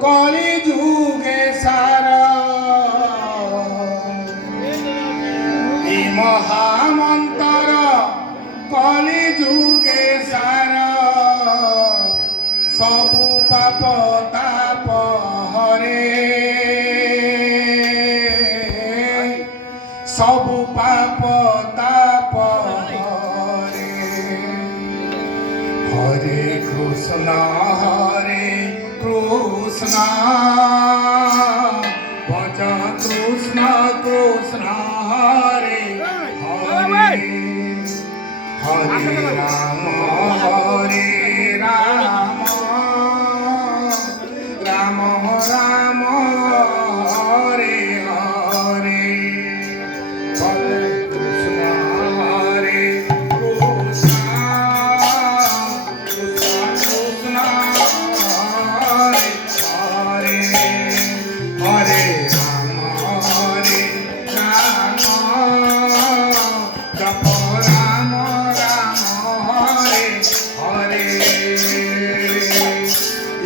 কলি যুগে সারা এই মহামন্তর কলি যুগে সারা সবু পাপ তাপ হরে সবু পাপ তাপ হরে হরে কৃষ্ণ ভজ কৃষ্ণ কৃষ্ণ হরে হরে হরে রাম রাম রাম হরে হরে হরে কৃষ্ণ কৃষ্ণ কৃষ্ণ হরে হরে হরে রাম জপ রাম রাম হরে হরে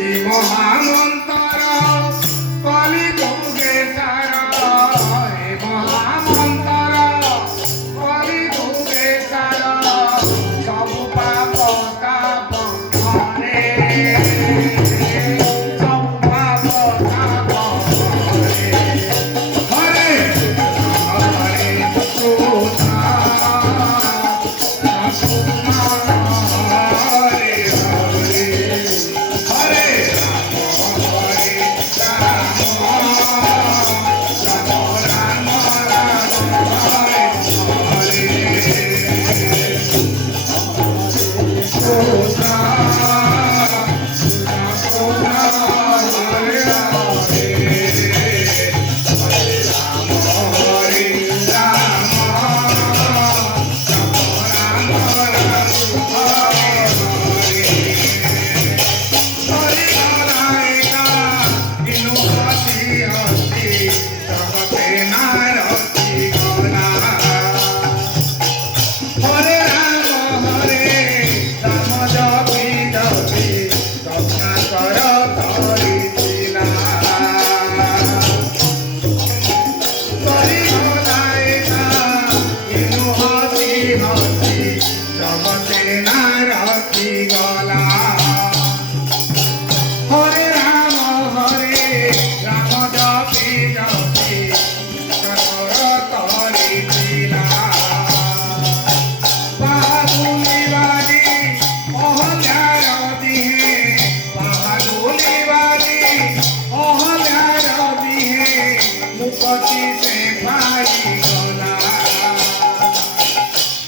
এই মহামন্তর কলি যুগে সারা এই মহামন্তর কলি যুগে সারা সবু পাপ তাপ হরে সবু পাপ তাপ হরে হরে হরে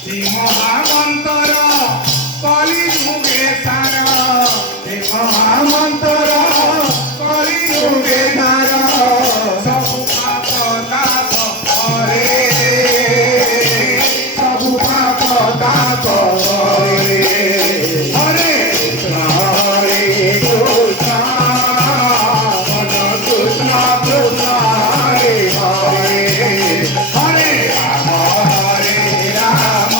কৃষ্ণ মহামন্তর কলি যুগে সারা মহামন্তর কলি যুগে সারা সবু পাপ তাপ হরে সবু পাপ তাপ হরে হরে হরে কৃষ্ণ কৃষ্ণ কৃষ্ণ হরে হরে হরে রাম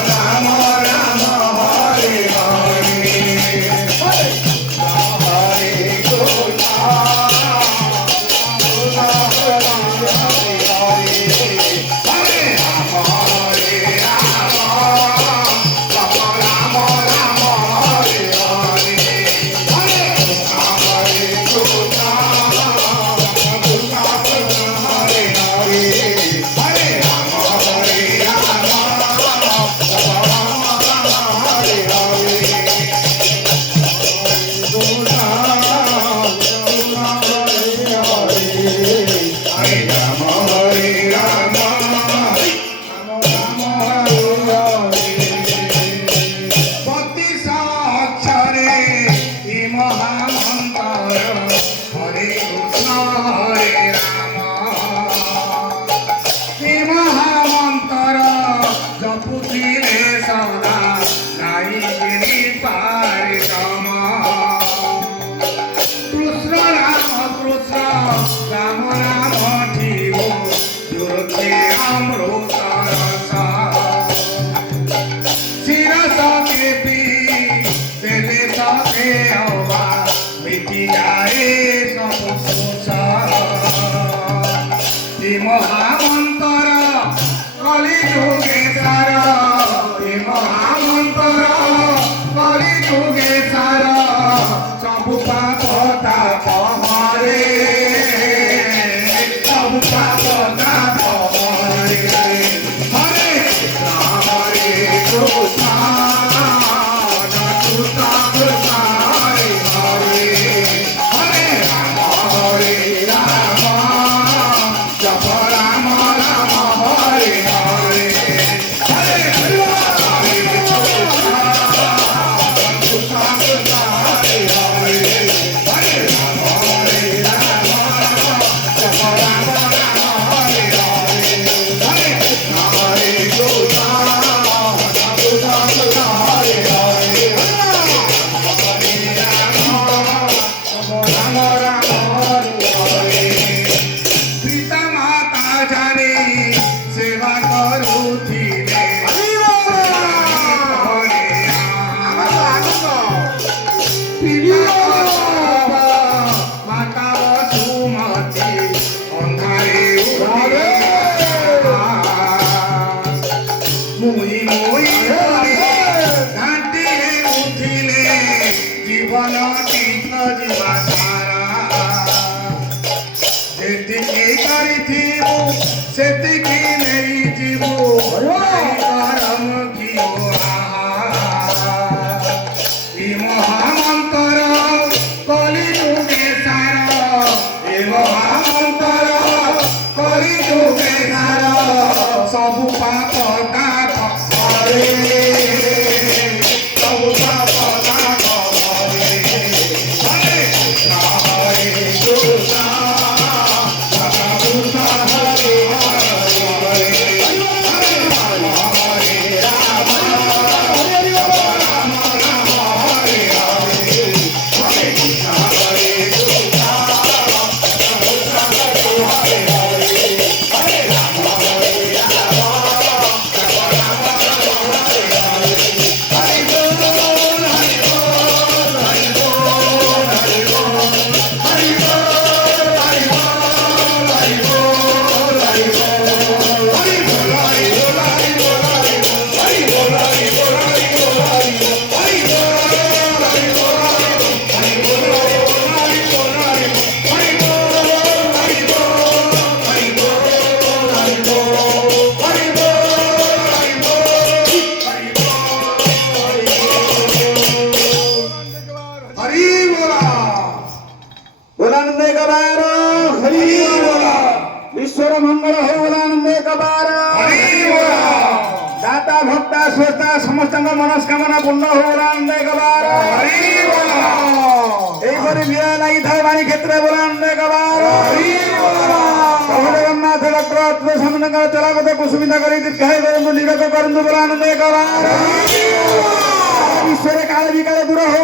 রাম রাম হরে হরে হরে মাতা সুমতি অন্ধারে উঠে মুই মুই ঘাটে উঠিলে জীবন তীর্থ ଯିବା ସାରା ଯେତିକି କରିଥିବୁ ସେତିକି ନେଇଯିବୁ କରମ ଘିଅ ଏ ମହାମନ୍ତର କଲିଯୁଗେ ସାର ଏ ମହାମନ୍ତର କଲିଯୁଗେ ସାର ସବୁ ପାପ ତାପ ହରେ ସବୁ ପାପ ତାପ ହରେ ହରେ କୃଷ୍ଣ ହରେ କୃଷ୍ଣ କୃଷ୍ଣ ହରେ ହରେ ହରେ ରାମ ହରେ ରାମ ରାମ ରାମ ହରେ ହରେ ହରେ କୃଷ୍ଣ ହରେ କୃଷ୍ଣ କୃଷ୍ଣ ହରେ ହରେ ହରେ ରାମ ହରେ ରାମ ରାମ ରାମ ହରେ ହରେ ହରି ବୋଲ ହରି ବୋଲ ହରି ବୋଲ ହରି ବୋଲ ହରି ବୋଲ ହରି ବୋଲ ହରି ବୋଲ ହରି ବୋଲ ହରି ବୋଲ ହରି ବୋଲ ହରି ବୋଲ ହରି ବୋଲ ହରି ବୋଲ ହରି ବୋଲ ହରି ବୋଲ ହରି ବୋଲ ହରି हरि बोला बोलानंद कबार हरि बोला विश्वर मंगल हो बोलानंद कबार हरि बोला दाता भक्ता स्वेता समस्त मनस्कामना पूर्ण हो बोलानंद कबार हरि बोला এইপরি বিয়া লাগি থাকে বাণী ক্ষেত্রে बोलानंद कबार हरि बोला প্রভু জগন্নাথ বক্র অদ্ভুত সামনে চলাপথে কুসুমিতা করে দীর্ঘায় করন্তু নিরত করন্তু बोलानंद कबार ঈশ্বরে কালে বিকালে দূর হো